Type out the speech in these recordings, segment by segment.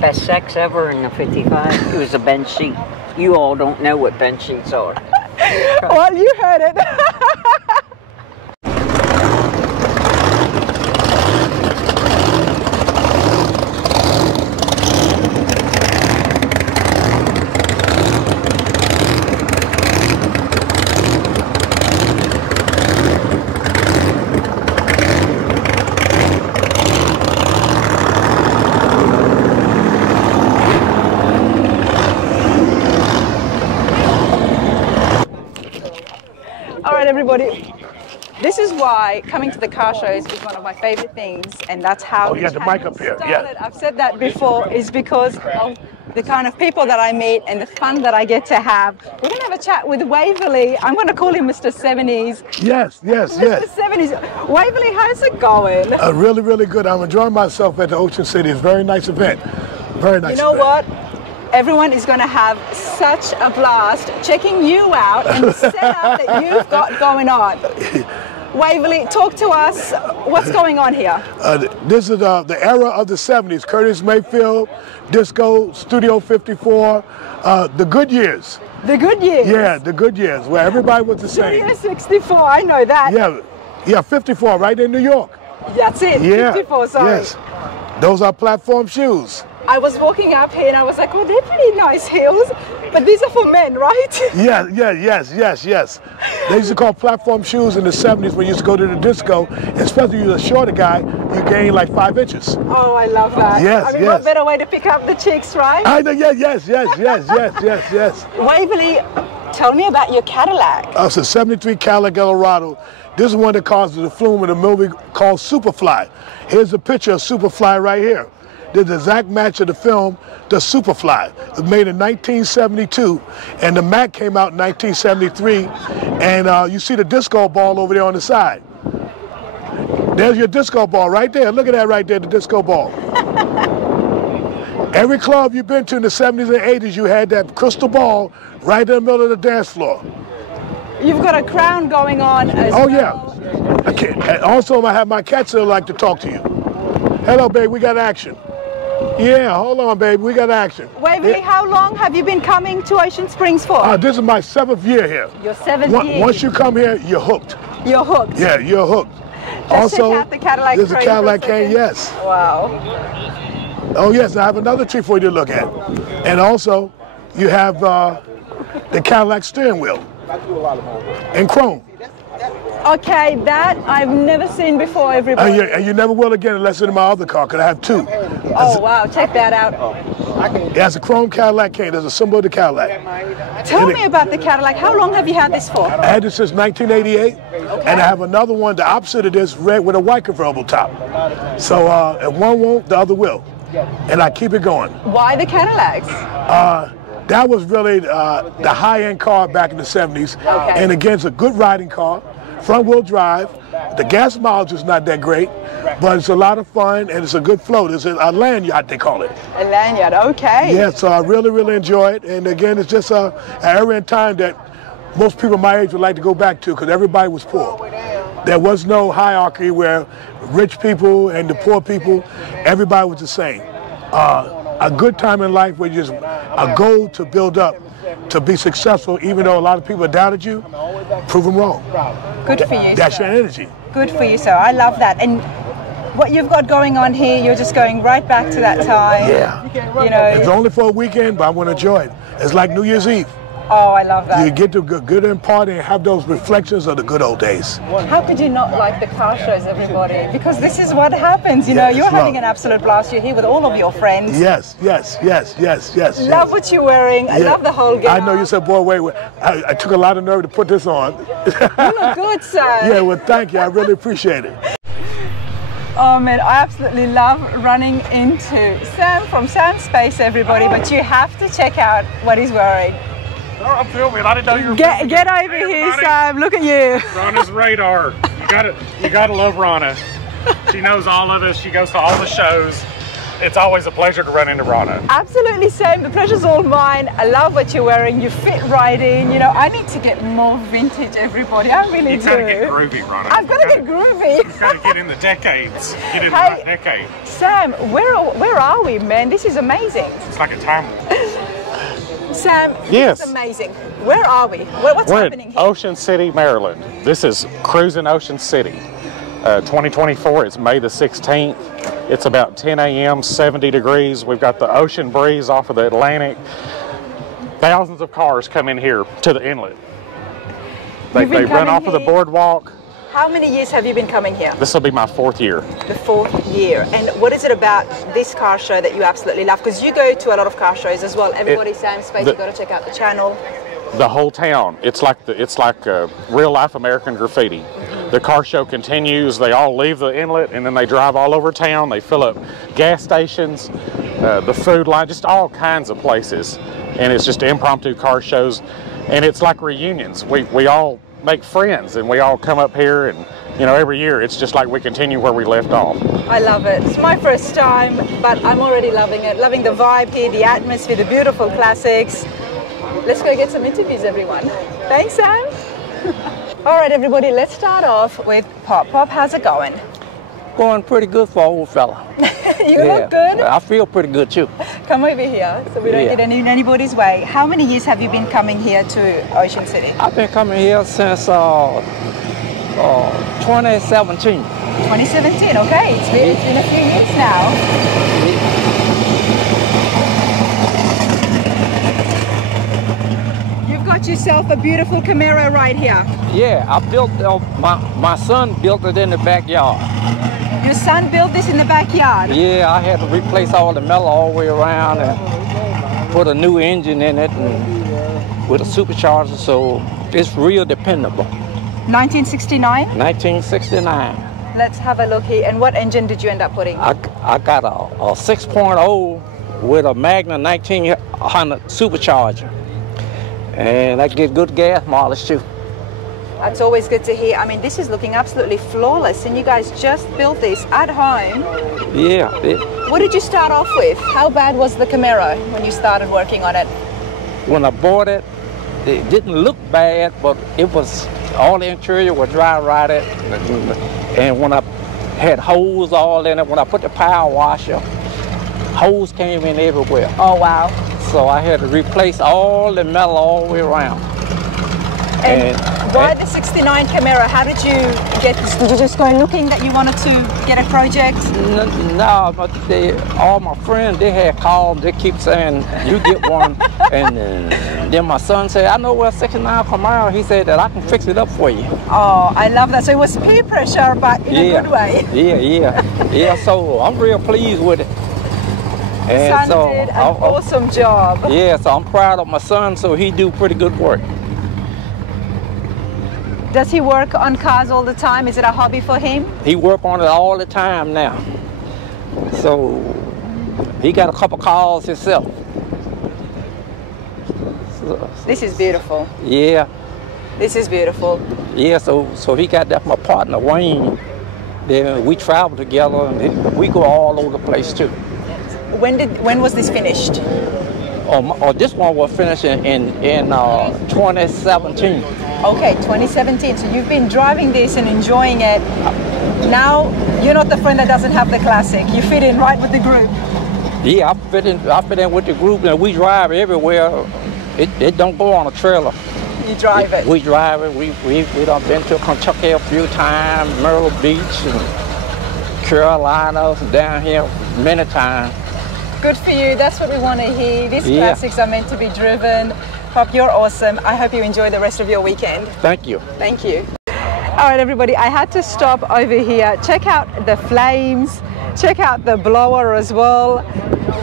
Best sex ever in the 55. It was a bench seat. You all don't know what bench seats are. Well, you heard it. All right, everybody. This is why coming to the car shows is one of my favorite things, and that's how you got the mic up here. Yeah. I've said that before, is because of the kind of people that I meet and the fun that I get to have. We're going to have a chat with Waverley. I'm going to call him Mr. 70s. Yes. Mr. 70s. Waverley, how's it going? Really, really good. I'm enjoying myself at the Ocean City. It's a very nice event. Very nice. You know event. what? Everyone is going to have such a blast checking you out and the setup that you've got going on. Waverley, talk to us. What's going on here? This is the era of the 70s. Curtis Mayfield, Disco, Studio 54, the good years. The good years? Yeah, the good years, where everybody was the same. Studio 64, I know that. Yeah, 54, right in New York. That's it, yeah. 54, sorry. Yes, those are platform shoes. I was walking up here and I was like, oh, they're pretty nice heels, but these are for men, right? Yes. They used to call platform shoes in the 70s when you used to go to the disco, especially if you're a shorter guy, you gain like 5 inches. Oh, I love that. Yes, I mean, what better way to pick up the chicks, right? I know, yes. Waverley, tell me about your Cadillac. It's a 73 Cadillac Eldorado. This is one that caused the flume in a movie called Superfly. Here's a picture of Superfly right here. This is the exact match of the film, The Superfly. It was made in 1972, and the Mac came out in 1973, and you see the disco ball over there on the side. There's your disco ball right there. Look at that right there, the disco ball. Every club you've been to in the 70s and 80s, you had that crystal ball right in the middle of the dance floor. You've got a crown going on as well. Oh, yeah. And also, I have my cats that like to talk to you. Hello, babe, we got action. Yeah, hold on, baby. We got action. Waverley, how long have you been coming to Ocean Springs for? This is my 7th year here. Your 7th year? Once you come here, you're hooked. You're hooked? Yeah, you're hooked. Let's check out the Cadillac. There's a Cadillac cane, yes. Wow. Oh, yes, I have another tree for you to look at. And also, you have the Cadillac steering wheel in chrome. Okay, that I've never seen before, everybody. And you never will again unless it's in my other car, because I have 2. Oh, wow, check that out. It has a chrome Cadillac cane. There's a symbol of the Cadillac. Tell me about the Cadillac. How long have you had this for? I had this since 1988, and I have another one, the opposite of this, red with a white convertible top. So if one won't, the other will. And I keep it going. Why the Cadillacs? That was really the high-end car back in the 70s. Okay. And again, it's a good riding car, front-wheel drive. The gas mileage is not that great, but it's a lot of fun, and it's a good float. It's a lanyard, they call it. A lanyard, okay. Yeah, so I really, really enjoy it. And again, it's just an era in time that most people my age would like to go back to, because everybody was poor. There was no hierarchy where rich people and the poor people, everybody was the same. A good time in life where just a goal to build up, to be successful, even though a lot of people doubted you, prove them wrong. Good for you, That's sir. your energy. Good for you, sir. I love that. And what you've got going on here, you're just going right back to that time. Yeah. You know. It's only for a weekend, but I want to enjoy it. It's like New Year's Eve. Oh, I love that. You get to good and party and have those reflections of the good old days. How could you not like the car shows, everybody? Because this is what happens, you know. You're having an absolute blast. You're here with all of your friends. Yes. Love what you're wearing. I love the whole game. I know you said, boy, wait. I took a lot of nerve to put this on. You look good, sir. Yeah, well, thank you. I really appreciate it. Oh man, I absolutely love running into Sam from Sam Space, everybody. But you have to check out what he's wearing. Oh, I'm filming. I didn't know you were filming. Get over here, Sam. Look at you. Rana's radar. You gotta love Rana. She knows all of us. She goes to all the shows. It's always a pleasure to run into Rana. Absolutely, Sam. The pleasure's all mine. I love what you're wearing. You fit right in. You know, I need to get more vintage, everybody. I really do. You've got to get groovy, Rana. I've got to get groovy. You've got to get in the decades. Get in Hey, the decade. Sam, where are we, man? This is amazing. It's like a time warp. Sam, Yes. this is amazing. Where are we? What's We're happening in here? Ocean City, Maryland. This is Cruising Ocean City. 2024, it's May the 16th. It's about 10 a.m., 70 degrees. We've got the ocean breeze off of the Atlantic. Thousands of cars come in here to the inlet. They You've been run coming off of the here? boardwalk. How many years have you been coming here? This will be my 4th year. The 4th year. And what is it about this car show that you absolutely love? Because you go to a lot of car shows as well. Everybody, Sam Space, you got to check out the channel. The whole town. It's like real life American graffiti. The car show continues. They all leave the inlet and then they drive all over town. They fill up gas stations, the food line, just all kinds of places. And it's just impromptu car shows. And it's like reunions. We all make friends and we all come up here, and you know, every year it's just like we continue where we left off. I love it. It's my first time, but I'm already loving it. Loving the vibe here, the atmosphere, the beautiful classics. Let's go get some interviews, everyone. Thanks, Sam. All right, everybody, let's start off with Pop. Pop, how's it going? Going pretty good for an old fella. You look good. I feel pretty good too. Come over here so we don't get in anybody's way. How many years have you been coming here to Ocean City? I've been coming here since 2017. 2017, okay. It's been a few years now. You've got yourself a beautiful Camaro right here. Yeah, I built, my son built it in the backyard. Your son built this in the backyard? Yeah, I had to replace all the metal all the way around and put a new engine in it and with a supercharger, so it's real dependable. 1969? 1969. Let's have a look here. And what engine did you end up putting? I got a 6.0 with a Magna 1900 supercharger. And I get good gas mileage too. That's always good to hear. I mean, this is looking absolutely flawless, and you guys just built this at home. Yeah. What did you start off with? How bad was the Camaro when you started working on it? When I bought it, it didn't look bad, but it was, all the interior was dry rotted. And when I had holes all in it, when I put the power washer, holes came in everywhere. Oh, wow. So I had to replace all the metal all the way around. And why the 69 Camaro? How did you get this? Did you just go looking that you wanted to get a project? No, but all my friends, they had called, they keep saying, you get one. And then my son said, I know where a 69 Camaro. He said that I can fix it up for you. Oh, I love that. So it was peer pressure, but in a good way. Yeah, so I'm real pleased with it. And Son so did an awesome job. Yeah, so I'm proud of my son, so he do pretty good work. Does he work on cars all the time? Is it a hobby for him? He work on it all the time now. So he got a couple cars himself. This is beautiful. Yeah. This is beautiful. Yeah, so he got that from my partner Wayne. Then we travel together and we go all over the place too. When was this finished? This one was finished in 2017. Okay, 2017. So you've been driving this and enjoying it. Now you're not the friend that doesn't have the classic. You fit in right with the group. Yeah, I fit in with the group, and we drive everywhere. It don't go on a trailer. You drive it. We drive it. We done been to Kentucky a few times, Myrtle Beach and Carolina, and down here many times. Good for you. That's what we want to hear. These classics are meant to be driven. Pop, you're awesome. I hope you enjoy the rest of your weekend. Thank you. Thank you. All right, everybody, I had to stop over here. Check out the flames. Check out the blower as well.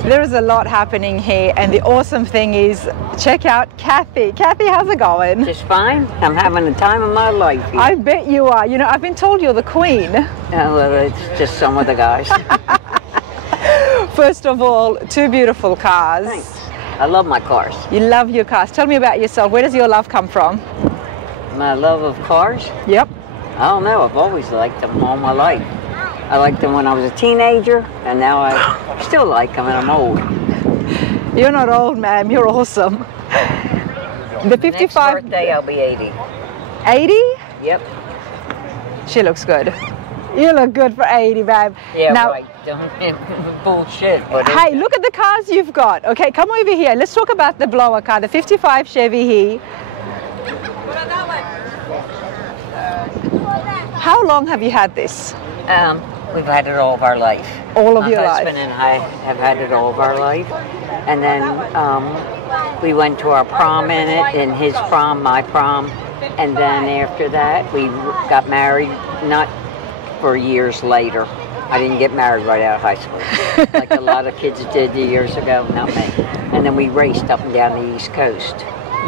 There is a lot happening here, and the awesome thing is, check out Kathy. Kathy, how's it going? Just fine. I'm having the time of my life here. I bet you are. You know, I've been told you're the queen. Well, it's just some of the guys. First of all, two beautiful cars. Thanks. I love my cars. You love your cars. Tell me about yourself. Where does your love come from? My love of cars? Yep. I don't know. I've always liked them all my life. I liked them when I was a teenager, and now I still like them, and I'm old. You're not old, ma'am. You're awesome. The 55. Next birthday, I'll be 80. 80? Yep. She looks good. You look good for 80, babe. Yeah, now, right. Don't bullshit. But hey, look at the cars you've got. Okay, come over here. Let's talk about the blower car, the 55 Chevy He. How long have you had this? We've had it all of our life. All of your My life? husband and I have had it all of our life. And then we went to our prom in it, in his prom, my prom. And then after that, we got married, not for years later. I didn't get married right out of high school, like a lot of kids did years ago, not me. And then we raced up and down the East Coast.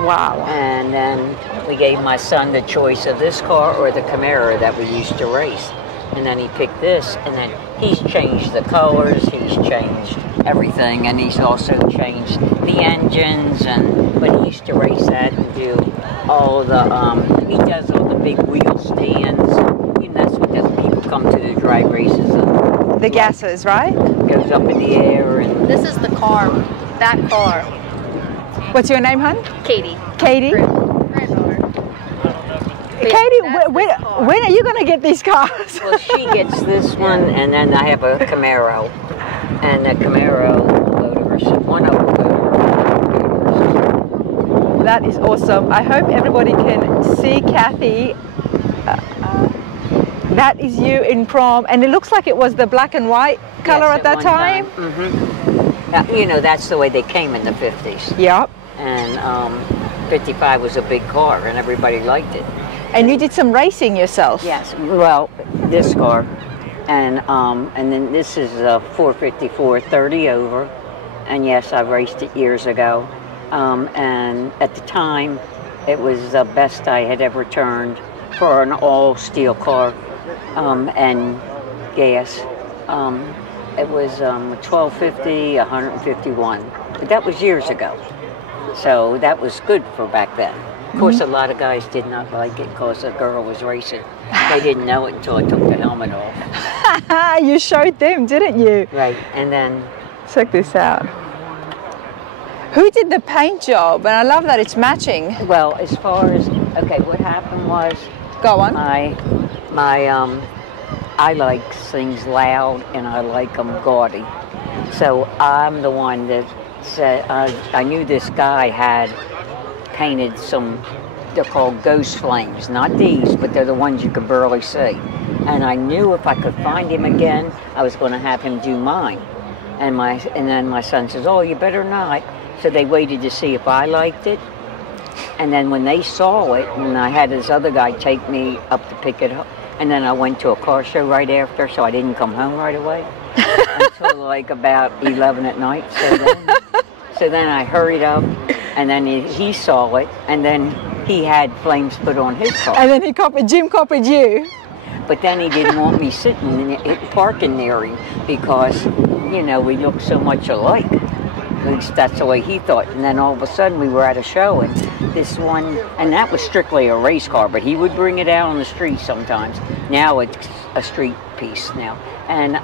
Wow. And then we gave my son the choice of this car or the Camaro that we used to race. And then he picked this, and then he's changed the colors, he's changed everything, and he's also changed the engines, but he used to race that and do all the, he does all the big wheel stands. You know, that's what the people come to the drag races. The gases, right? Goes up in the air. And This is the car, that car. What's your name, hon? Katie. Katie? Granddaughter. Katie, That's when this car. are you going to get these cars? Well, she gets this one, and then I have a Camaro. And the Camaro will go to her, one of them will go to her. That is awesome. I hope everybody can see Kathy. That is you in prom, and it looks like it was the black and white color Yes, at that one time. You know, that's the way they came in the 50s. Yep. And 55 was a big car, and everybody liked it. And you did some racing yourself. Yes, well, this car, and then this is a 454 30 over, and yes, I raced it years ago, and at the time, it was the best I had ever turned for an all-steel car, and gas. It was 1250, 151, but that was years ago, so that was good for back then. Of course, a lot of guys did not like it because a girl was racing. They didn't know it until I took the helmet off. You showed them, didn't you? Right, and then... Check this out. Who did the paint job? And I love that it's matching. Well, as far as... Okay, what happened was... Go on. I like things loud and I like them gaudy. So I'm the one that said... I knew this guy had painted some... They're called ghost flames. Not these, but they're the ones you could barely see. And I knew if I could find him again, I was going to have him do mine. And then my son says, "Oh, you better not." So they waited to see if I liked it. And then when they saw it, and I had this other guy take me up to pick it up, and then I went to a car show right after, so I didn't come home right away until like about 11 at night. So then I hurried up, and then he saw it, and then he had flames put on his car. And then Jim copied you. But then he didn't want me parking near him because, you know, we look so much alike. At least that's the way he thought. And then all of a sudden we were at a show, and this one, and that was strictly a race car, but he would bring it out on the street sometimes. Now it's a street piece now. And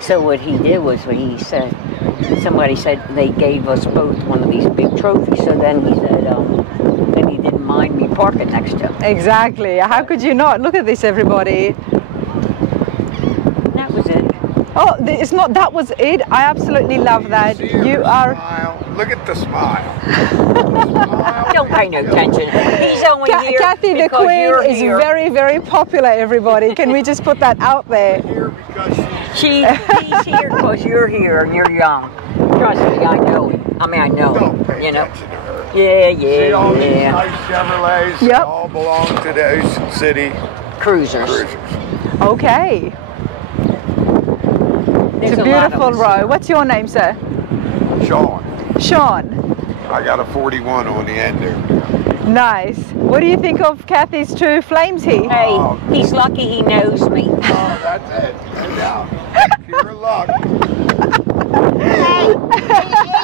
so what he did was when he said, somebody said they gave us both one of these big trophies. So then he said, then he didn't mind me parking next to him. Exactly. How could you not? Look at this, everybody. That was it. Oh, it's not that was it. I absolutely love that. You are... Smile. Look at the smile. Don't pay no attention. He's only here Kathy the because Queen you're is here. very, very popular, everybody. Can we just put that out there? Here because He's here because you're here and you're young. Trust me, I know it. I mean, I know don't it, pay you know. attention to her. Yeah, See all these yeah. nice Chevrolets? They Yep. all belong to the Ocean City Cruisers. Cruisers. Okay. There's It's a lot of beautiful us. row. What's your name, sir? Sean, Sean. I got a 41 on the end there. Nice. What do you think of Kathy's true flames here? Hey, he's lucky he knows me. Oh, that's it. No doubt. Pure luck.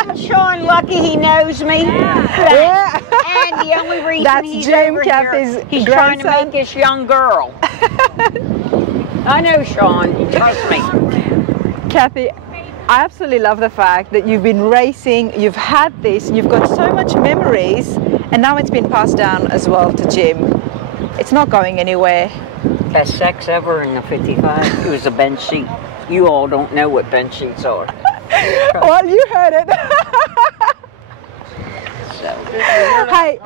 Isn't Sean lucky he knows me? Yeah. And the only reason That's he's Jim, over Kathy's here, he's trying to grandson. make this young girl. I know, Sean. Trust me. Kathy, I absolutely love the fact that you've been racing, you've had this, you've got so much memories, and now it's been passed down as well to Jim. It's not going anywhere. Best sex ever in the 55. It was a bench seat. You all don't know what bench seats are. Well, you heard it. Hey,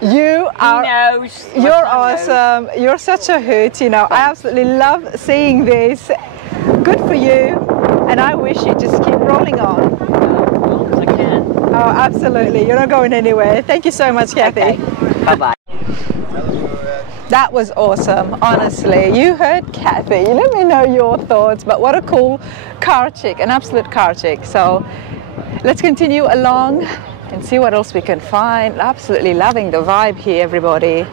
you are, you're awesome. You're such a hoot, you know. I absolutely love seeing this. Good for you. And I wish you just keep rolling on. As long as I can. Oh, absolutely. You're not going anywhere. Thank you so much, Kathy. Okay. Bye-bye. That was awesome, honestly. You heard Kathy. Let me know your thoughts, but what a cool car chick, an absolute car chick. So let's continue along and see what else we can find. Absolutely loving the vibe here, everybody.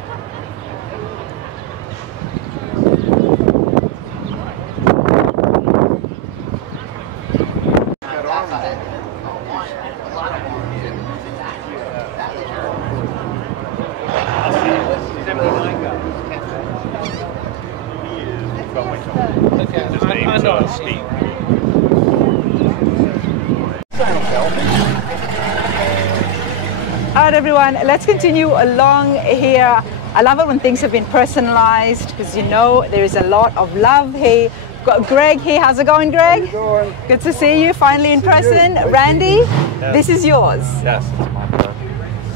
All right, everyone, let's continue along here. I love it when things have been personalized because, you know, there is a lot of love here. We've got Greg here. How's it going, Greg? How you doing? Good to see you finally in person. Randy, this is yours. Yes, it's my car.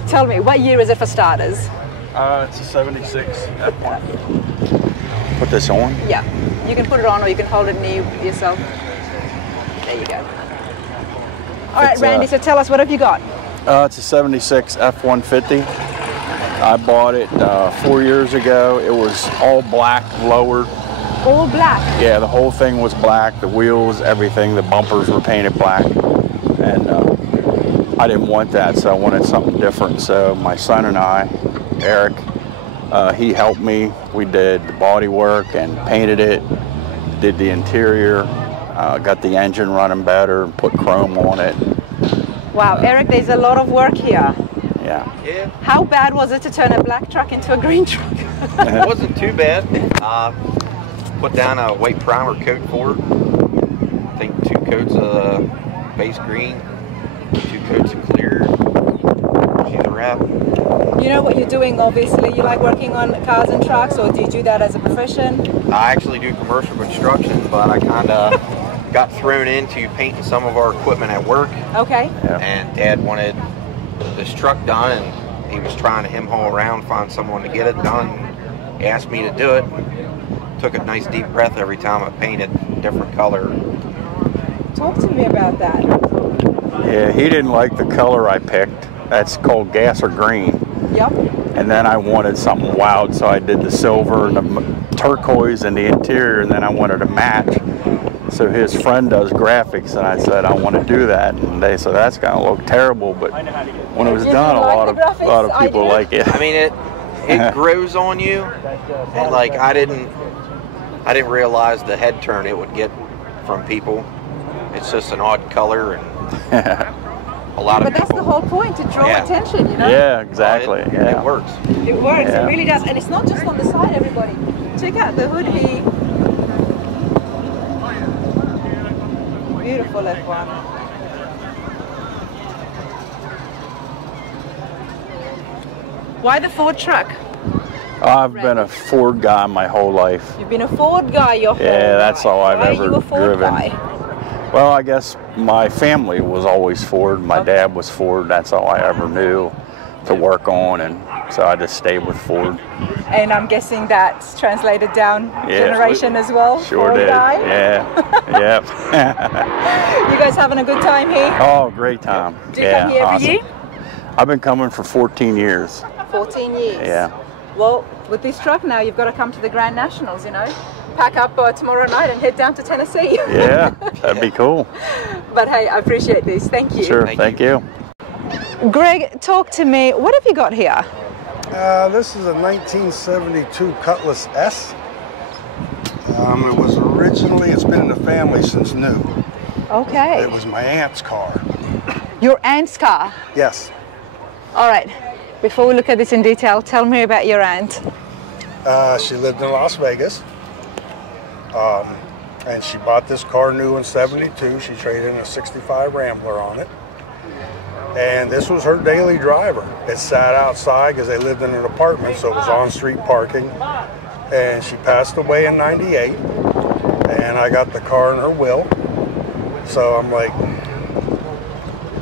Tell me, what year is it for starters? It's a 76 F1. Put this on? Yeah, you can put it on or you can hold it near yourself. There you go. All right, Randy, so tell us, what have you got? It's a 76 F-150. I bought it 4 years ago. It was all black, lowered. All black? Yeah, the whole thing was black. The wheels, everything, the bumpers were painted black. And I didn't want that, so I wanted something different. So my son and I, Eric, he helped me. We did the body work and painted it, did the interior, got the engine running better, put chrome on it. Wow, Eric, there's a lot of work here. Yeah. How bad was it to turn a black truck into a green truck? It wasn't too bad. Put down a white primer coat for it. I think 2 coats of base green, 2 coats of clear. See the wrap. You know what you're doing, obviously. You like working on cars and trucks, or do you do that as a profession? I actually do commercial construction, but I kind of got thrown into painting some of our equipment at work. Okay. Yeah. And Dad wanted this truck done, and he was trying to haul around, find someone to get it done. He asked me to do it. Took a nice deep breath every time I painted a different color. Talk to me about that. Yeah, he didn't like the color I picked. That's called gas or green. Yep. And then I wanted something wild, so I did the silver and the turquoise in the interior, and then I wanted to match. So his friend does graphics, and I said I want to do that, and they said that's going to look terrible, but when it was done, a lot of people like it. I mean, it grows on you, and like I didn't realize the head turn it would get from people. It's just an odd color, and a lot of people. But that's the whole point, to draw attention, you know? Yeah, exactly. It works. It works. It really does, and it's not just on the side, everybody. Check out the hood here. Beautiful F1. Why the Ford truck? I've been a Ford guy my whole life. You've been a Ford guy your whole life. Yeah, that's all I've ever Why are you a Ford driven. guy? Well, I guess my family was always Ford. My dad was Ford. That's all I ever knew to work on, and so I just stayed with Ford. And I'm guessing that's translated down generation as well? Sure Ford did. guy? Yeah. Yep. You guys having a good time here? Oh, great time. Do you come here every year? I've been coming for 14 years. 14 years? Yeah. Well, with this truck now, you've got to come to the Grand Nationals, you know? Pack up tomorrow night and head down to Tennessee. Yeah, that'd be cool. But hey, I appreciate this. Thank you. Sure, thank you. Greg, talk to me. What have you got here? This is a 1972 Cutlass S. It was originally, it's been in the family since new. Okay. It was my aunt's car. Your aunt's car? Yes. All right. Before we look at this in detail, tell me about your aunt. She lived in Las Vegas. And she bought this car new in '72. She traded in a '65 Rambler on it. And this was her daily driver. It sat outside because they lived in an apartment, so it was on-street parking. And she passed away in '98. And I got the car in her will. So I'm like,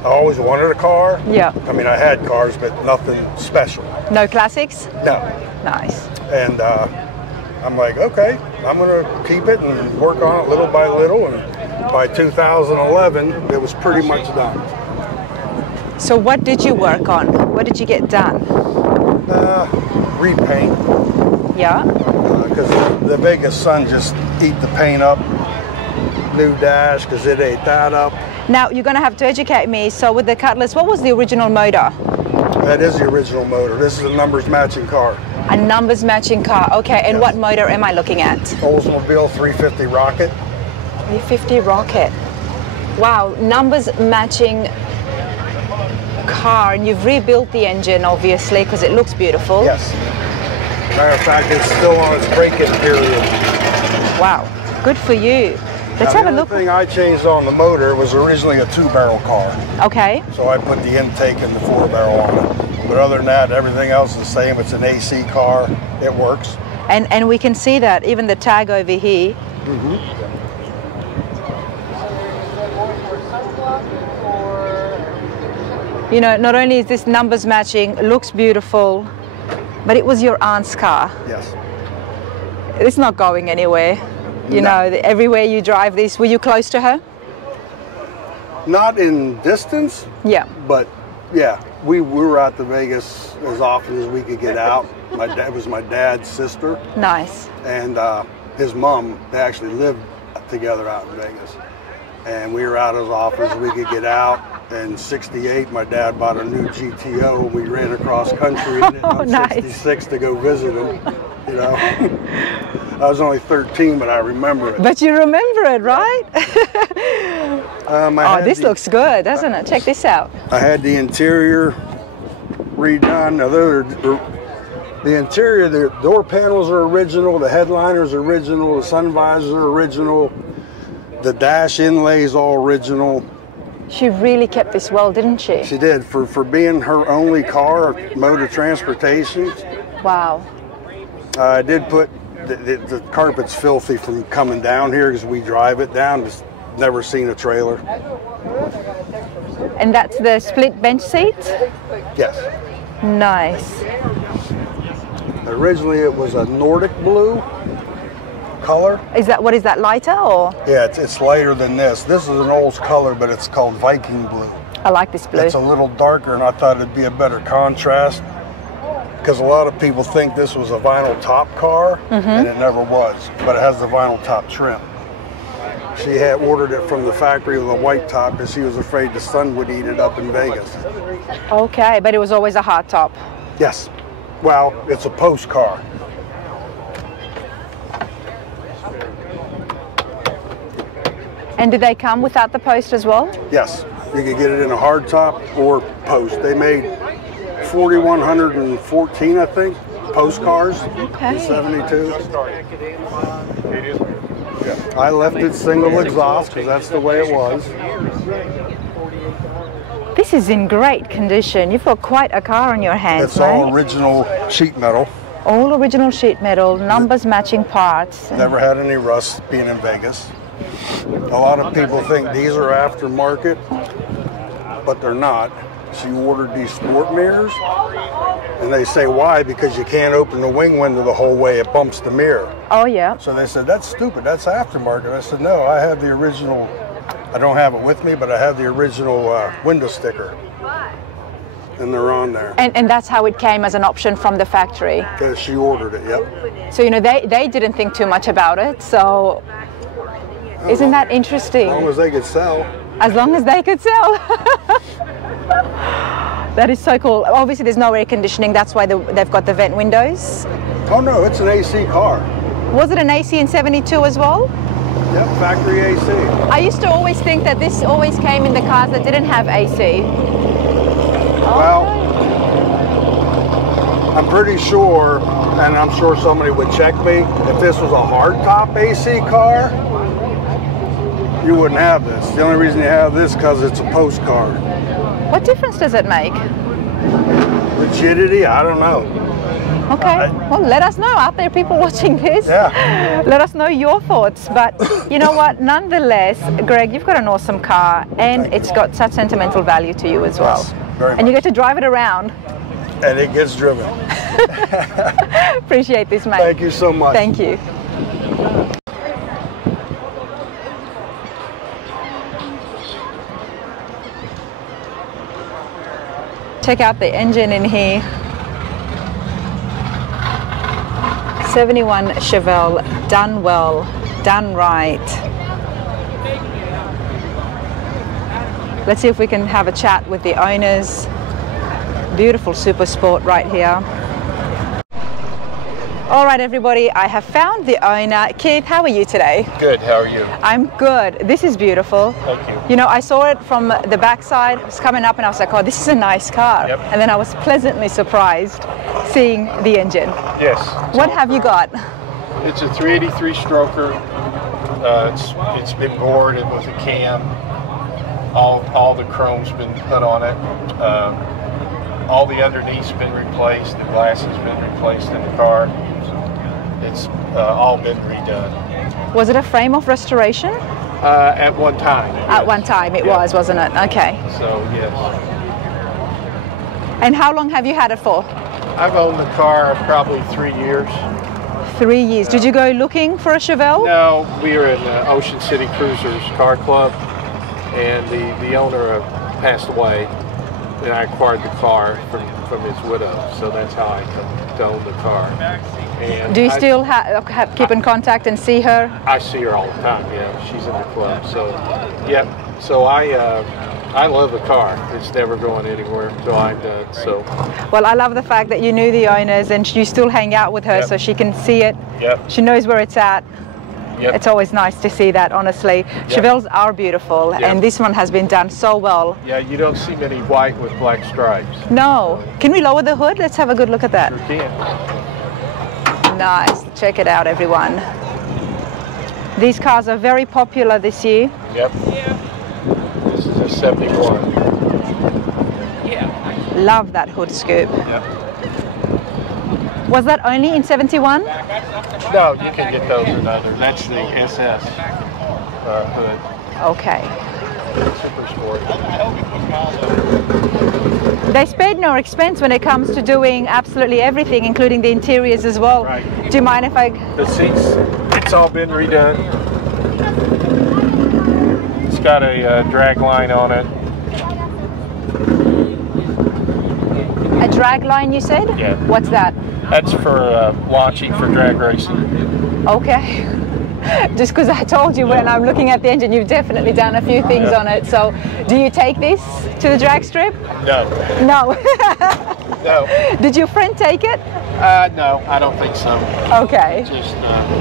I always wanted a car. Yeah. I mean, I had cars, but nothing special. No classics? No. Nice. And I'm like, okay, I'm gonna keep it and work on it little by little. And by 2011, it was pretty much done. So what did you work on? What did you get done? Repaint. Yeah. Because the Vegas sun just eat the paint up. New dash, because it ate that up. Now, you're going to have to educate me. So with the Cutlass, what was the original motor? That is the original motor. This is a numbers matching car. A numbers matching car. Okay, and what motor am I looking at? Oldsmobile 350 Rocket. 350 Rocket. Wow, numbers matching car. And you've rebuilt the engine, obviously, because it looks beautiful. Yes. Matter of fact, it's still on its break-in period. Wow, good for you. Let's have a look. The thing I changed on the motor was originally a 2-barrel car. Okay. So I put the intake and the 4-barrel on it. But other than that, everything else is the same. It's an AC car. It works. And we can see that, even the tag over here. Mm-hmm. You know, not only is this numbers matching, looks beautiful, but it was your aunt's car. Yes. It's not going anywhere. You know, everywhere you drive this, were you close to her? Not in distance. Yeah. But yeah, we were out to Vegas as often as we could get out. My dad was my dad's sister. Nice. And his mom, they actually lived together out in Vegas. And we were out as often as we could get out. In '68, my dad bought a new GTO. We ran across country in it on '66 to go visit him. You know, I was only 13, but I remember it. But you remember it, right? Oh, this looks good, doesn't it? Check this out. I had the interior redone. The interior, the door panels are original, the headliners are original, the sun visors are original, the dash inlays all original. She really kept this well, didn't she? She did. For being her only car, mode of transportation. Wow. I did put, the carpet's filthy from coming down here because we drive it down. Just never seen a trailer. And that's the split bench seat? Yes. Nice. Originally it was a Nordic blue color. Is that, what is that, lighter or? Yeah, it's lighter than this. This is an old color, but it's called Viking blue. I like this blue. It's a little darker, and I thought it'd be a better contrast because a lot of people think this was a vinyl top car, and it never was, but it has the vinyl top trim. She had ordered it from the factory with a white top because she was afraid the sun would eat it up in Vegas. Okay, but it was always a hard top. Yes. Well, it's a post car. And did they come without the post as well? Yes. You could get it in a hard top or post. They made 4,114, I think, post cars in '72. I left it single exhaust because that's the way it was. This is in great condition. You've got quite a car on your hands, It's all original sheet metal. All original sheet metal, numbers matching parts. Never had any rust being in Vegas. A lot of people think these are aftermarket, but they're not. She ordered these sport mirrors, and they say, why? Because you can't open the wing window the whole way, it bumps the mirror. Oh, yeah. So they said, that's stupid, that's aftermarket. I said, no, I have the original, I don't have it with me, but I have the original window sticker. And they're on there. And that's how it came as an option from the factory? Because she ordered it, yep. So, you know, they didn't think too much about it, so isn't that interesting? As long as they could sell. As long as they could sell. That is so cool. Obviously, there's no air conditioning. That's why they've got the vent windows. Oh, no, it's an AC car. Was it an AC in '72 as well? Yep, factory AC. I used to always think that this always came in the cars that didn't have AC. Well, I'm pretty sure and I'm sure somebody would check me, if this was a hardtop AC car, you wouldn't have this. The only reason you have this is because it's a postcard. What difference does it make? Rigidity, I don't know. Okay, well, let us know out there, people watching this. Yeah. Let us know your thoughts. But you know what? Nonetheless, Greg, you've got an awesome car, and it's got such sentimental value to you as well. Yes, very and you much. get to drive it around. And it gets driven. Appreciate this, mate. Thank you so much. Thank you. Check out the engine in here. 71 Chevelle, done well, done right. Let's see if we can have a chat with the owners. Beautiful Super Sport right here. All right, everybody, I have found the owner. Keith, how are you today? Good, how are you? I'm good. This is beautiful. Thank you. You know, I saw it from the backside. I was coming up and I was like, oh, this is a nice car. Yep. And then I was pleasantly surprised seeing the engine. Yes. What have you got? It's a 383 stroker. It's been boarded with a cam. All the chrome's been put on it. All the underneath's been replaced. The glass has been replaced in the car. It's all been redone. Was it a frame of restoration? At one time. At one time it was, wasn't it? Okay. So, yes. And how long have you had it for? I've owned the car probably 3 years. 3 years. Did you go looking for a Chevelle? No, we were in Ocean City Cruisers Car Club, and the owner passed away, and I acquired the car from his widow. So that's how I come to own the car. And do you still keep in contact and see her? I see her all the time. Yeah, she's in the club. So, yep. So I love the car. It's never going anywhere until I'm done. So. Well, I love the fact that you knew the owners and you still hang out with her, Yep. so she can see it. Yep. She knows where it's at. Yep. It's always nice to see that, honestly. Yep. Chevelles are beautiful, Yep. and this one has been done so well. Yeah, you don't see many white with black stripes. No. Can we lower the hood? Let's have a good look at that. Sure can. Nice. Check it out, everyone. These cars are very popular this year. Yep. This is a 71. Love that hood scoop. Yep. Was that only in 71? No, you can get those in others. That's the SS hood. Okay. Super Sport. They spared no expense when it comes to doing absolutely everything, including the interiors as well. Right. Do you mind if I... The seats, it's all been redone. It's got a drag line on it. A drag line, you said? Yeah. What's that? That's for launching for drag racing. Okay. Just because I told you when I'm looking at the engine, you've definitely done a few things on it. So, do you take this to the drag strip? No. No. No. Did your friend take it? No, I don't think so. Okay. Just,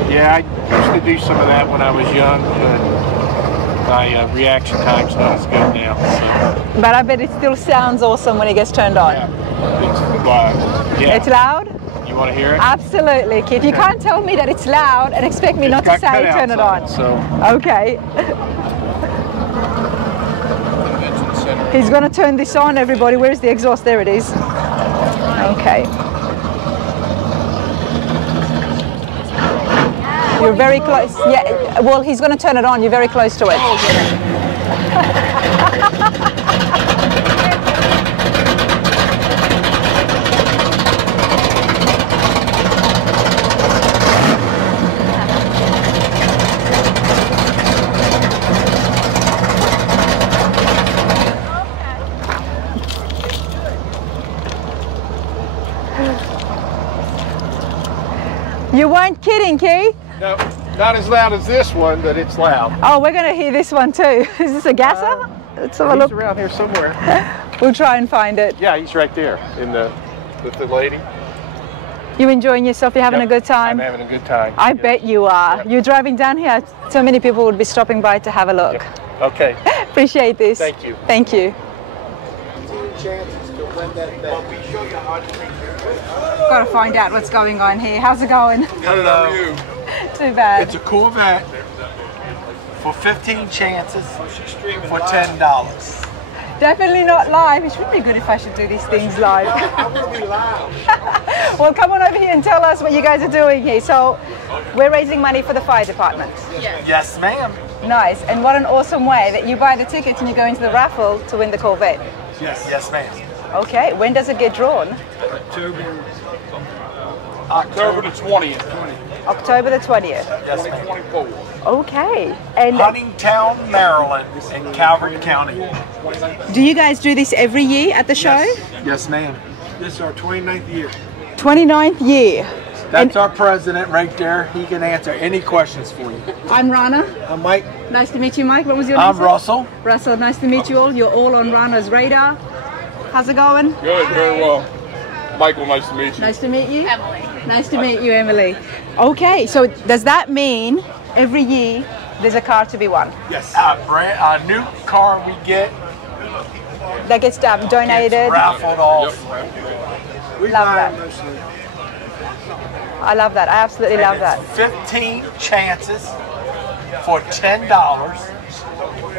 yeah, I used to do some of that when I was young, but my reaction time's not as good now. So. But I bet it still sounds awesome when it gets turned on. Yeah. It's loud. Yeah. It's loud? You want to hear it? Absolutely, Kid. You can't tell me that it's loud and expect me not to say turn it on. So. Okay. He's going to turn this on, everybody. Where's the exhaust? There it is. Okay. You're very close. Yeah, well, he's going to turn it on. You're very close to it. You weren't kidding, Key? No, not as loud as this one, but it's loud. Oh, we're going to hear this one too. Is this a gasser? Let's have a look. He's around here somewhere. We'll try and find it. Yeah, he's right there with the lady. You enjoying yourself? You're having a good time? I'm having a good time. I bet you are. Yep. You're driving down here. So many people would be stopping by to have a look. Yep. Okay. Appreciate this. Thank you. Thank you. chances to win that bet. Got to find out what's going on here. How's it going? Hello. Too bad. It's a Corvette for 15 chances for $10. Definitely not live. It would be good if I should do these things live. I want to be live. Well, come on over here and tell us what you guys are doing here. So, we're raising money for the fire department. Yes, ma'am. Nice. And what an awesome way that you buy the tickets and you go into the raffle to win the Corvette. Yes, ma'am. Okay. When does it get drawn? October the 20th. October the 20th. Yes, ma'am. 24. Okay. And Huntingtown, Maryland, in Calvert County. do you guys do this every year at the show? Yes, ma'am. This is our 29th year. 29th year. That's our president right there. He can answer any questions for you. I'm Rana. I'm Mike. Nice to meet you, Mike. What was your name? I'm Russell. Russell, nice to meet you all. You're all on Rana's radar. How's it going? Good, very well. Michael, nice to meet you. Nice to meet you. Emily. Nice to meet you, Emily. Okay, so does that mean every year there's a car to be won? Yes. A new car we get That gets donated? raffled off. Love that. I love that. I absolutely love that. 15 chances for $10.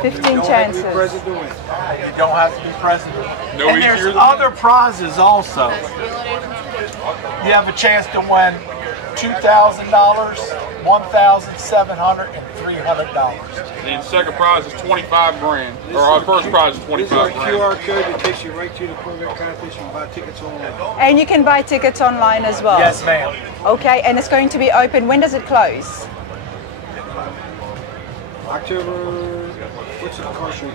15 chances. You don't have to be president. No And there's easier than other prizes also. You have a chance to win $2,000, $1,700, and $300. The second prize is 25 grand, or our first prize is This is 25 our grand. QR code that takes you right to the Corvette contest. You can buy tickets online. And you can buy tickets online as well? Yes, ma'am. Okay, and it's going to be open. When does it close? October, what's the car show?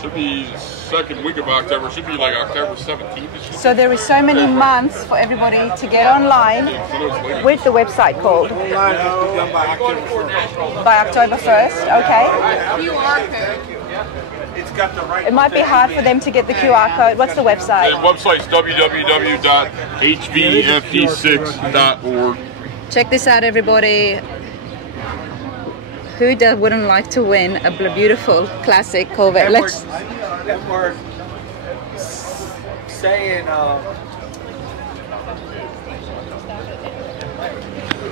Should be second week of October. Should be like October 17th. So there is so many months for everybody to get online. With the website called? Online has to be done by October 1st. By October 1st, okay. QR code. It's got the right. It might be hard for them to get the QR code. What's the The website? website's www.hvfd6.org. Check this out, everybody. Who wouldn't like to win a beautiful classic Corvette? And we're saying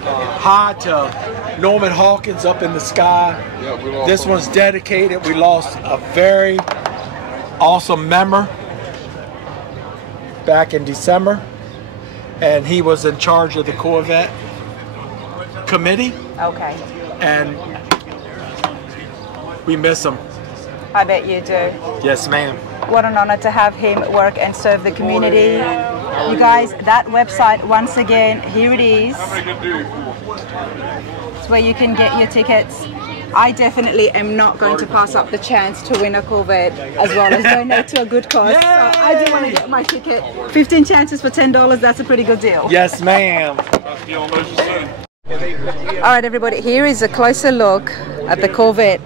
hi to Norman Hawkins up in the sky. Yeah, we lost This him. one's dedicated. We lost a very awesome member back in December, and he was in charge of the Corvette committee, Okay, and we miss him. I bet you do. Yes, ma'am. What an honor to have him work and serve the community. You guys, that website, once again, here it is. It's where you can get your tickets. I definitely am not going to pass up the chance to win a Corvette as well as donate to a good cause. So I do want to get my ticket. 15 chances for $10, that's a pretty good deal. Yes, ma'am. All right, everybody, here is a closer look at the Corvette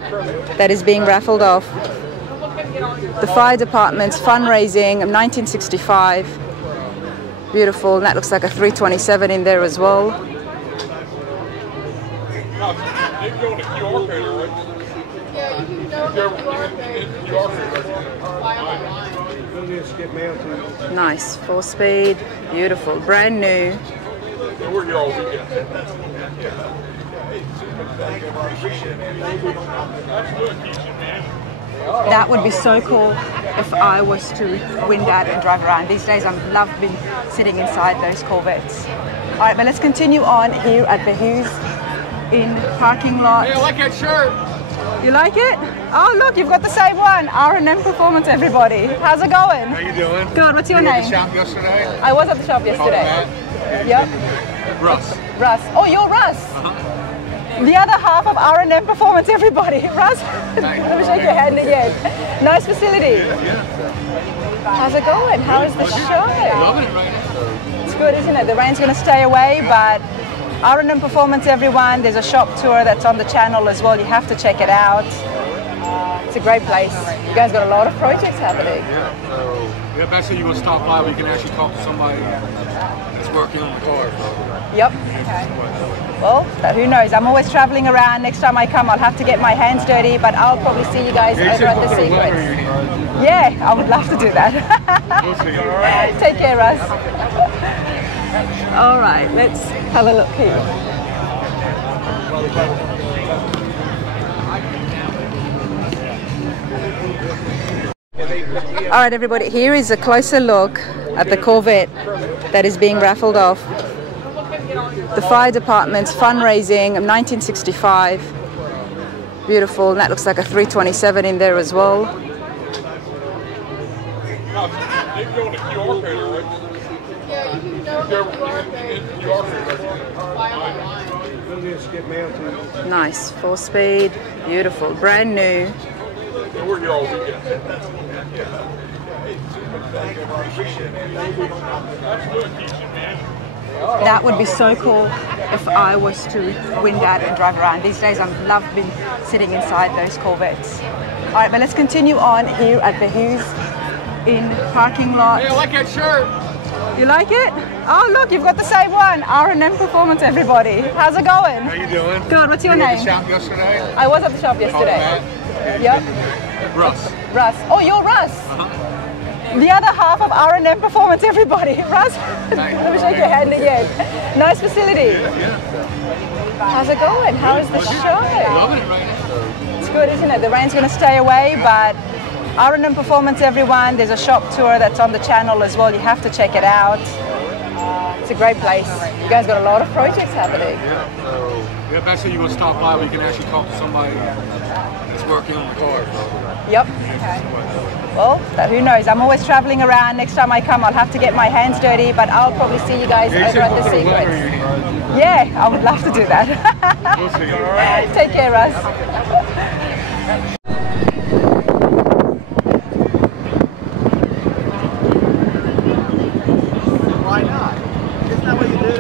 that is being raffled off. The fire department's fundraising of 1965. Beautiful, and that looks like a 327 in there as well. Nice, 4-speed, beautiful, brand new. That would be so cool if I was to win that and drive around. These days I love being sitting inside those Corvettes. All right, but let's continue on here at the Hughes in parking lot. Hey, I like that shirt. You like it? Oh, look, you've got the same one. R&M Performance, everybody. How's it going? How you doing? Good. What's your name? You were at the shop yesterday? I was at the shop yesterday. Yep. Russ. Russ. Oh, you're Russ. The other half of R&M Performance, everybody. Russ, let me shake your hand again. Nice facility. How's it going? How is the show? It's good, isn't it? The rain's going to stay away, but R&M Performance, everyone. There's a shop tour that's on the channel as well. You have to check it out. It's It's a great place. You guys got a lot of projects happening. Yeah, so actually you want to stop by, we can actually talk to somebody that's working on the car. Yep. Well, who knows? I'm always traveling around. Next time I come, I'll have to get my hands dirty, but I'll probably see you guys over at the Secrets. Yeah, I would love to do that. Take care, Russ. All right, let's have a look here. All right, everybody, here is a closer look at the Corvette that is being raffled off. The fire department's fundraising of 1965. Beautiful, and that looks like a 327 in there as well. Nice, 4-speed, beautiful, brand new. That would be so cool if I was to win that and drive around. These days I love being sitting inside those Corvettes. All right, but let's continue on here at the Hughes in parking lot. Hey, I like that shirt. You like it? Oh, look, you've got the same one. R&M Performance, everybody. How's it going? How you doing? Good. What's your name? You were at the shop yesterday? I was at the shop yesterday. Yep. Russ. Russ. Oh, you're Russ. The other half of R&M Performance, everybody. Russ, let me shake your hand again. Nice facility. How's it going? How is the show? Loving it right now. It's good, isn't it? The rain's going to stay away, but R&M Performance, everyone. There's a shop tour that's on the channel as well. You have to check it out. It's a great place. You guys got a lot of projects happening. Yeah, so actually you want to stop by, we can actually talk to somebody that's working on the car. Yep. Well, who knows? I'm always traveling around. Next time I come, I'll have to get my hands dirty, but I'll probably see you guys over at the Secrets. Yeah, I would love to do that. Take care, Russ. Why not? Isn't that what you did?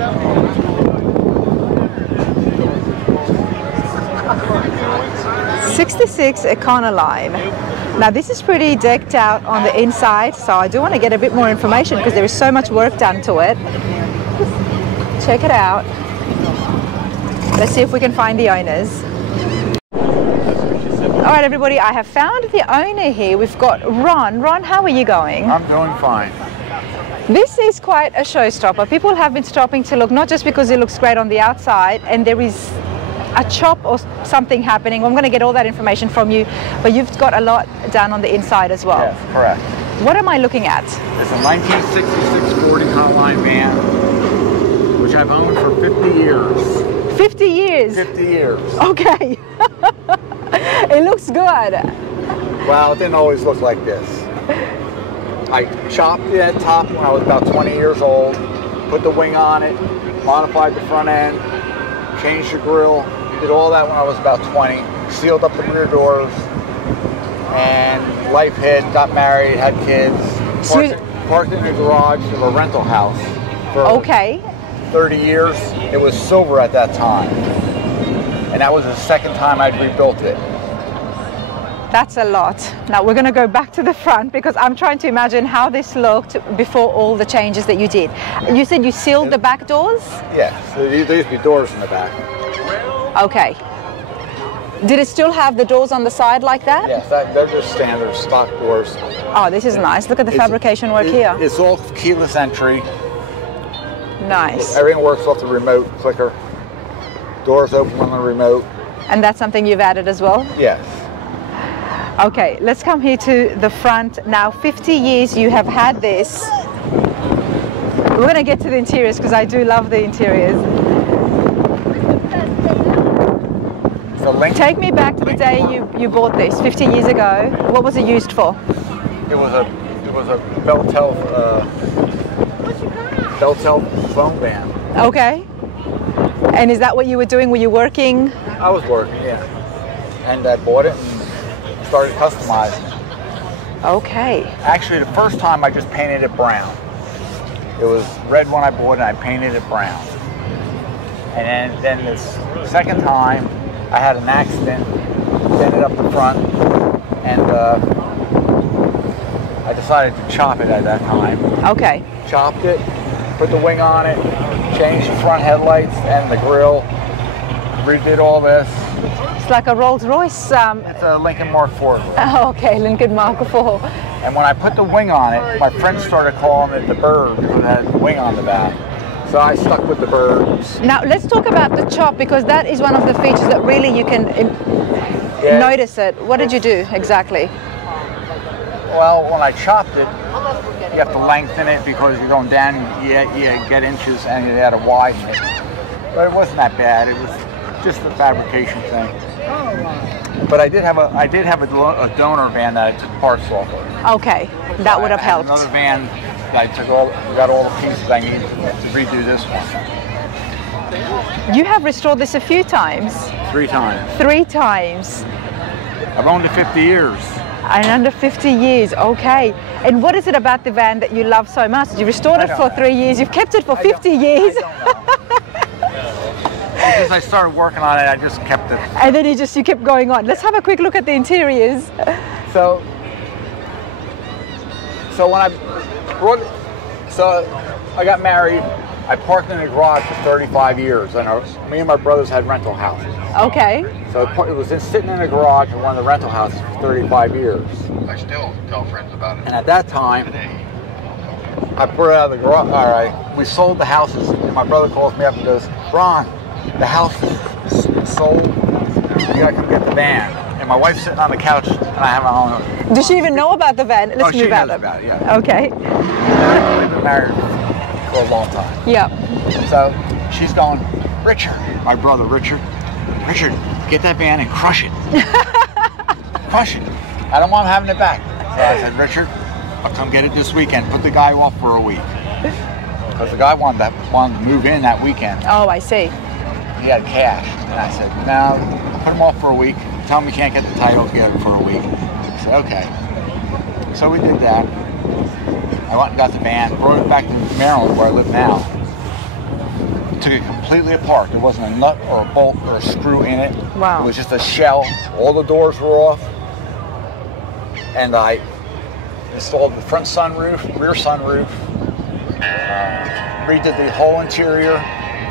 66 Econoline. Now this is pretty decked out on the inside, so I do want to get a bit more information because there is so much work done to it. Check it out. Let's see if we can find the owners. All right, everybody, I have found the owner here. We've got Ron. Ron, how are you going? I'm doing fine. This is quite a showstopper. People have been stopping to look, not just because it looks great on the outside, and there is a chop or something happening. I'm going to get all that information from you, but you've got a lot done on the inside as well. Yes, correct. What am I looking at? It's a 1966 Ford Econoline van, which I've owned for 50 years. 50 years? 50 years. Okay. It looks good. Well, it didn't always look like this. I chopped the top when I was about 20 years old, put the wing on it, modified the front end, changed the grille, did all that when I was about 20, sealed up the rear doors, and life hit, got married, had kids, parked in the garage of a rental house for 30 years. It was silver at that time, and that was the second time I'd rebuilt it. That's a lot. Now we're going to go back to the front because I'm trying to imagine how this looked before all the changes that you did. You said you sealed the back doors? Yes, there used to be doors in the back. Okay. Did it still have the doors on the side like that? Yes, they're just standard stock doors. Oh, this is nice. Look at the fabrication work here. It's all keyless entry. Nice. Everything works off the remote clicker. Doors open on the remote. And that's something you've added as well? Yes. Okay, let's come here to the front. Now, 50 years you have had this. We're going to get to the interiors because I do love the interiors. Take me back to the day you bought this 50 years ago. What was it used for? It was a Beltel phone van. Okay. And is that what you were doing? Were you working? I was working, yeah. And I bought it and started customizing. Okay. Actually, the first time I just painted it brown. It was red when I bought it and I painted it brown. And then this second time I had an accident, dented up the front, and I decided to chop it at that time. Okay. Chopped it, put the wing on it, changed the front headlights and the grill, redid all this. It's like a Rolls-Royce. It's a Lincoln Mark IV. Oh, okay, Lincoln Mark IV. And when I put the wing on it, my friends started calling it the bird because it had the wing on the back. So I stuck with the birds. Now let's talk about the chop, because that is one of the features that really you can notice it. What did you do exactly? Well, when I chopped it, you have to lengthen it because you're going down, you get inches and you had to widen it. But it wasn't that bad. It was just a fabrication thing. But I did have a donor van that I took parts off of. Okay, that would have helped. Another van that I got all the pieces I needed to redo this one. You have restored this a few times. 3 times. 3 times. I've owned it 50 years. And under 50 years, okay. And what is it about the van that you love so much? You restored it for 3 years, you've kept it for 50 years. Since I started working on it, I just kept it. And then you kept going on. Let's have a quick look at the interiors. So when I got married, I parked in the garage for 35 years, and me and my brothers had rental houses. Okay. So it was just sitting in the garage in one of the rental houses for 35 years. I still tell friends about it. And at that time, I put it out of the garage. All right, we sold the houses, and my brother calls me up and goes, "Ron, the house is sold. You gotta come get the van." And my wife's sitting on the couch, and I have my own. Does she even know about the van? Let's move out. She knows about it, yeah. Okay. We've been married for a long time. Yeah. So she's going, "Richard," my brother Richard, get that van and crush it. Crush it. I don't want having it back. So I said, "Richard, I'll come get it this weekend. Put the guy off for a week." Because the guy wanted to move in that weekend. Oh, I see. He had cash. And I said, "No, put him off for a week. Tell him we can't get the title together for a week." I said, "Okay." So we did that. I went and got the van, brought it back to Maryland where I live now. Took it completely apart. There wasn't a nut or a bolt or a screw in it. Wow. It was just a shell. All the doors were off. And I installed the front sunroof, rear sunroof, redid the whole interior,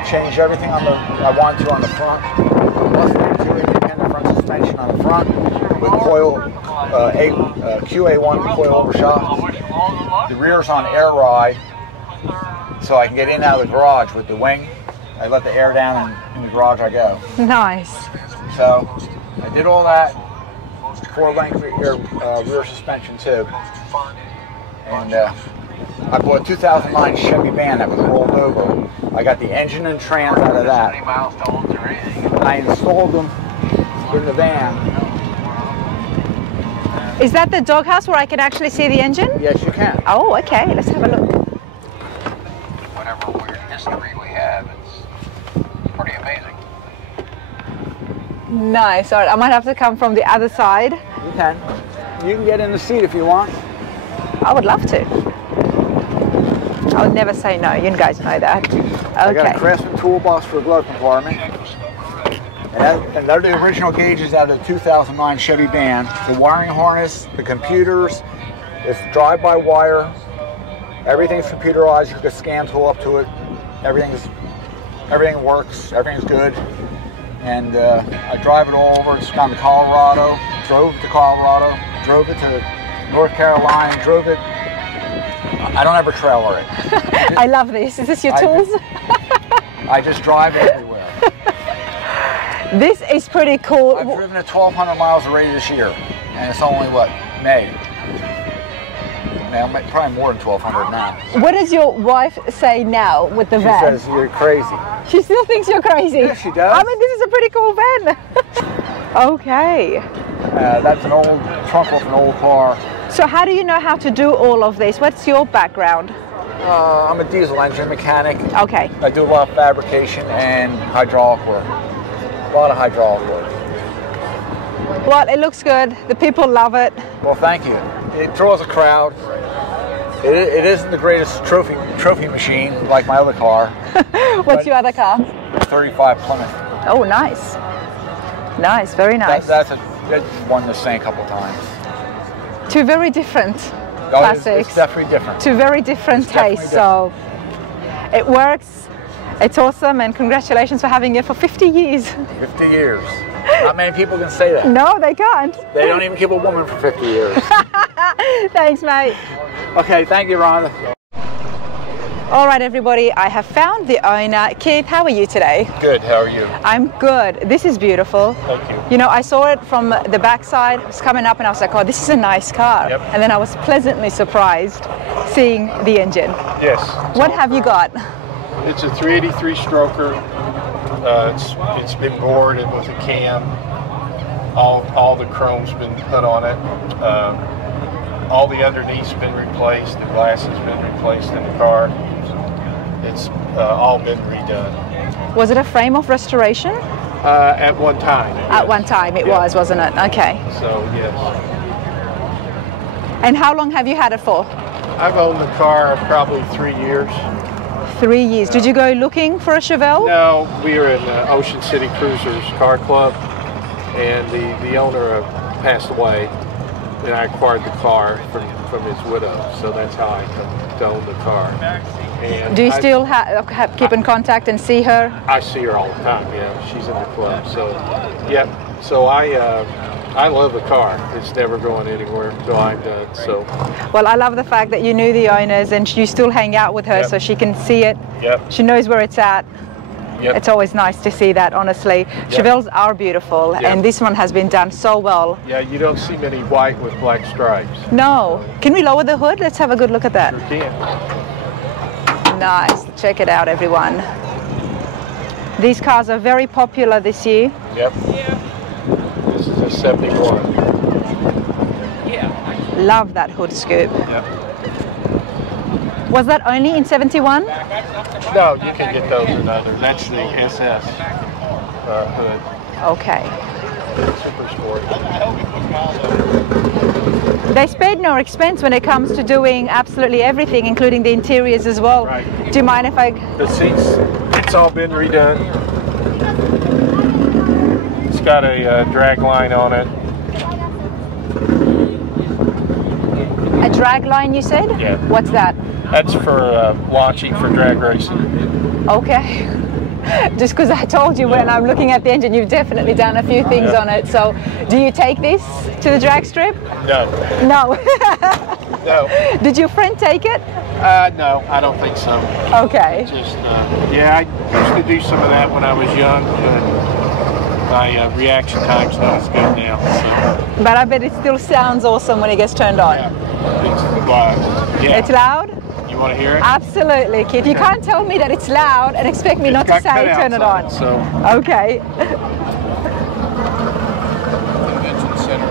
changed everything I wanted to on the front. Mustang independent front suspension on the front with coil QA1 coil over shocks. The rear's on air ride, so I can get in and out of the garage with the wing. I let the air down, and in the garage I go. Nice. So I did all that. 4-length rear suspension too. And I bought a 2009 Chevy van that was rolled over. I got the engine and trans out of that. I installed them in the van. Is that the doghouse where I can actually see the engine? Yes, you can. Oh, okay. Let's have a look. Whatever weird history we have, it's pretty amazing. Nice. All right, I might have to come from the other side. You can. You can get in the seat if you want. I would love to. I would never say no. You guys know that. Okay. I got a Craftsman toolbox for a glove compartment. And they're the original gauges out of the 2009 Chevy van. The wiring harness, the computers, it's drive-by-wire. Everything's computerized. You can scan tool up to it. Everything works. Everything's good. And I drive it all over. It's gone to Colorado. Drove to Colorado. Drove it to North Carolina. Drove it. I don't ever trailer it. I love this. Is this your tools? I just drive everywhere. This is pretty cool. I've driven it 1,200 miles already this year, and it's only what, May. Now, probably more than 1,200 now. What does your wife say now with the van? She says you're crazy. She still thinks you're crazy. Yeah, she does. I mean, this is a pretty cool van. Okay. That's an old trunk off an old car. So how do you know how to do all of this? What's your background? I'm a diesel engine mechanic. Okay. I do a lot of fabrication and hydraulic work. A lot of hydraulic work. Well, it looks good. The people love it. Well, thank you. It draws a crowd. It isn't the greatest trophy machine like my other car. What's your other car? 35 Plymouth. Oh, nice. Nice, very nice. That's won this thing a couple times. Two very different Oh, classics. it's definitely different. Two very different tastes. So it works. It's awesome, and congratulations for having it for 50 years. 50 years. Not many people can say that. No, they can't. They don't even keep a woman for 50 years. Thanks, mate. Okay, thank you, Rhonda. All right, everybody, I have found the owner. Keith, how are you today? Good, how are you? I'm good. This is beautiful. Thank you. You know, I saw it from the backside. It was coming up and I was like, oh, this is a nice car. Yep. And then I was pleasantly surprised seeing the engine. Yes. What have you got? It's a 383 stroker. It's been bored with a cam. All the chrome's been put on it. All the underneath's been replaced. The glass has been replaced in the car. It's all been redone. Was it a frame of restoration? At one time. At one time it was, wasn't it? Okay. So, yes. And how long have you had it for? I've owned the car probably 3 years. 3 years. Did you go looking for a Chevelle? No, we were in Ocean City Cruisers Car Club, and the owner passed away, and I acquired the car from his widow, so that's how I come to own the car. And do you still keep in contact and see her? I see her all the time, yeah. She's in the club, so, yep. So I love the car. It's never going anywhere until I'm done, so. Well, I love the fact that you knew the owners and you still hang out with her so she can see it. Yep. She knows where it's at. Yep. It's always nice to see that, honestly. Yep. Chevelles are beautiful, Yep. and this one has been done so well. Yeah, you don't see many white with black stripes. No. Can we lower the hood? Let's have a good look at that. Sure can. Nice. Check it out, everyone. These cars are very popular this year. Yep. This is a 71. Love that hood scoop. Yep. Was that only in 71? No, you can get those in others. That's the SS hood. Okay. Super sport. They spared no expense when it comes to doing absolutely everything, including the interiors as well. Right. Do you mind if I... The seats, it's all been redone. It's got a drag line on it. A drag line, you said? Yeah. What's that? That's for launching for drag racing. Okay. Just because I told you when I'm looking at the engine, you've definitely done a few things on it. So, do you take this to the drag strip? No. No. No. Did your friend take it? No, I don't think so. Okay. Just, yeah, I used to do some of that when I was young, but my reaction time's not as good now. So. But I bet it still sounds awesome when it gets turned on. Yeah. It's loud. Yeah. It's loud? You want to hear it? Absolutely, Keith. You can't tell me that it's loud and expect me not to say turn it on. So. Okay.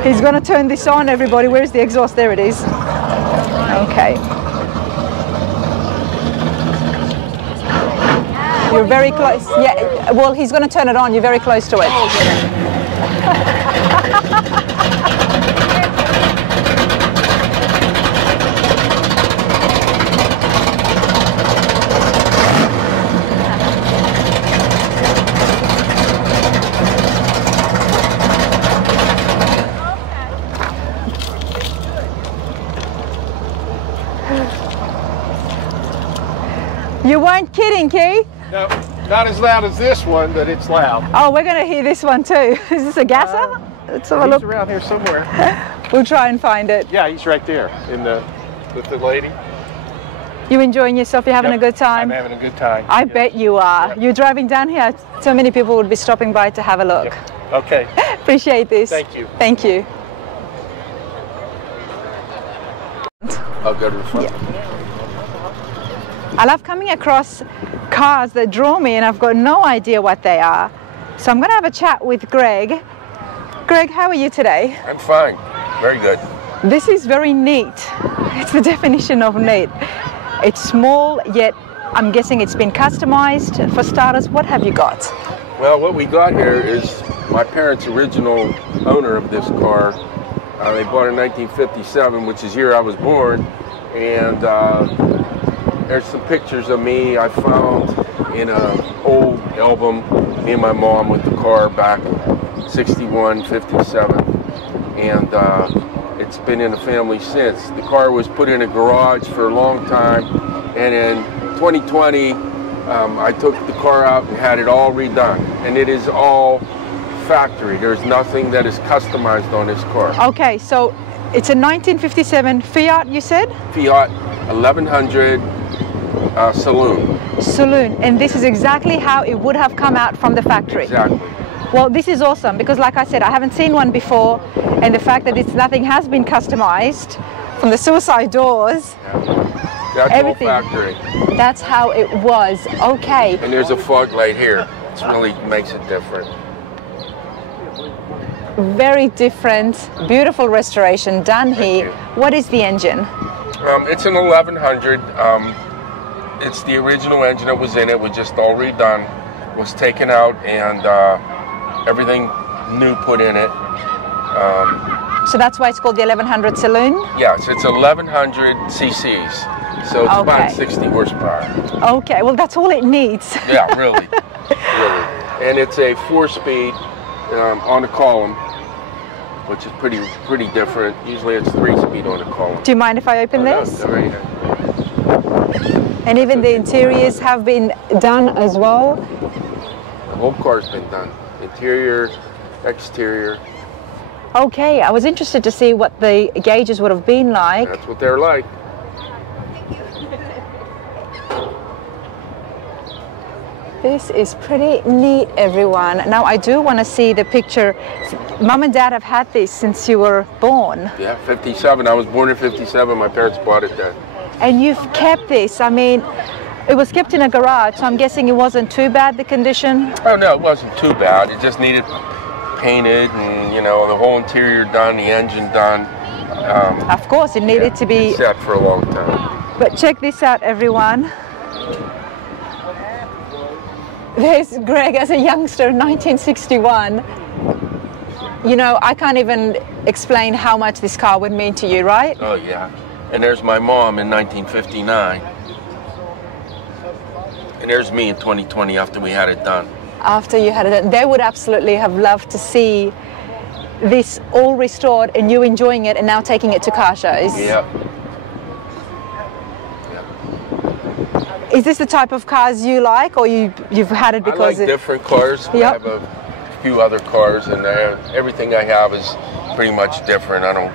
He's going to turn this on, everybody. Where's the exhaust? There it is. Okay. You're very close. Yeah, well, he's going to turn it on. You're very close to it. You weren't kidding, Keith? No, not as loud as this one, but it's loud. Oh, we're going to hear this one too. Is this a gasser? Let's have a look. He's around here somewhere. We'll try and find it. Yeah, he's right there with the lady. You enjoying yourself? You're having a good time? I'm having a good time. I bet you are. You're driving down here. So many people would be stopping by to have a look. Okay. Appreciate this. Thank you. Thank you. I'll go to the front. I love coming across cars that draw me and I've got no idea what they are. So I'm going to have a chat with Greg. Greg, how are you today? I'm fine. Very good. This is very neat. It's the definition of neat. It's small, yet I'm guessing it's been customized. For starters, what have you got? Well, what we got here is my parents' original owner of this car. They bought it in 1957, which is the year I was born. And there's some pictures of me I found in an old album, me and my mom with the car back 61, 57. And it it's been in the family since. The car was put in a garage for a long time, and in 2020, I took the car out and had it all redone, and it is all factory. There's nothing that is customized on this car. Okay, so it's a 1957 Fiat, you said? Fiat 1100 Saloon. Saloon, and this is exactly how it would have come out from the factory. Exactly. Well, this is awesome because, like I said, I haven't seen one before, and the fact that nothing has been customized from the suicide doors. That's everything. all factory. That's how it was. Okay. And there's a fog light here. It really makes it different. Very different, beautiful restoration done here. What is the engine? It's an 1100. It's the original engine that was in it. Was just all redone. Was taken out and everything new put in it. So that's why it's called the 1100 Saloon? Yes, it's 1100 cc's. So it's about 60 horsepower. Okay, well that's all it needs. Yeah, really. Really. And it's a 4-speed on a column, which is pretty different. Usually it's 3-speed on a column. Do you mind if I open this? No, right here. And even the interiors have been done as well? The whole car's been done. Interior, exterior. Okay, I was interested to see what the gauges would have been like. That's what they're like. This is pretty neat, everyone. Now I do want to see the picture. Mom and Dad have had this since you were born. Yeah, 57. I was born in 57. My parents bought it then. And you've kept this. I mean, it was kept in a garage, so I'm guessing it wasn't too bad, the condition? Oh no, it wasn't too bad. It just needed painted and, you know, the whole interior done, the engine done. Of course, it needed to be sat for a long time. But check this out, everyone. There's Greg as a youngster in 1961. You know, I can't even explain how much this car would mean to you, right? Oh yeah. And there's my mom in 1959. And there's me in 2020 after we had it done. After you had it done. They would absolutely have loved to see this all restored and you enjoying it and now taking it to car shows. Yeah. Is this the type of cars you like, or you've had it because I like different cars. I have a few other cars, and everything I have is pretty much different. I don't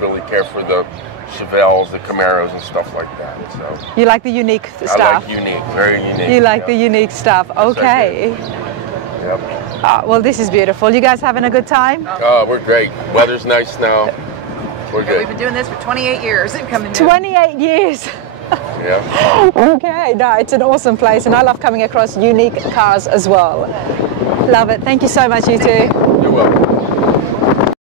really care for the Chevelles, the Camaros, and stuff like that. So you like the unique stuff. I like unique, very unique. You like the unique stuff. Okay. Yep. Well, this is beautiful. You guys having a good time? Oh, we're great. Weather's nice now. We're good. We've been doing this for 28 years. 28 years. Yeah. Okay, no, it's an awesome place, and I love coming across unique cars as well. Love it. Thank you so much, you two. You're welcome.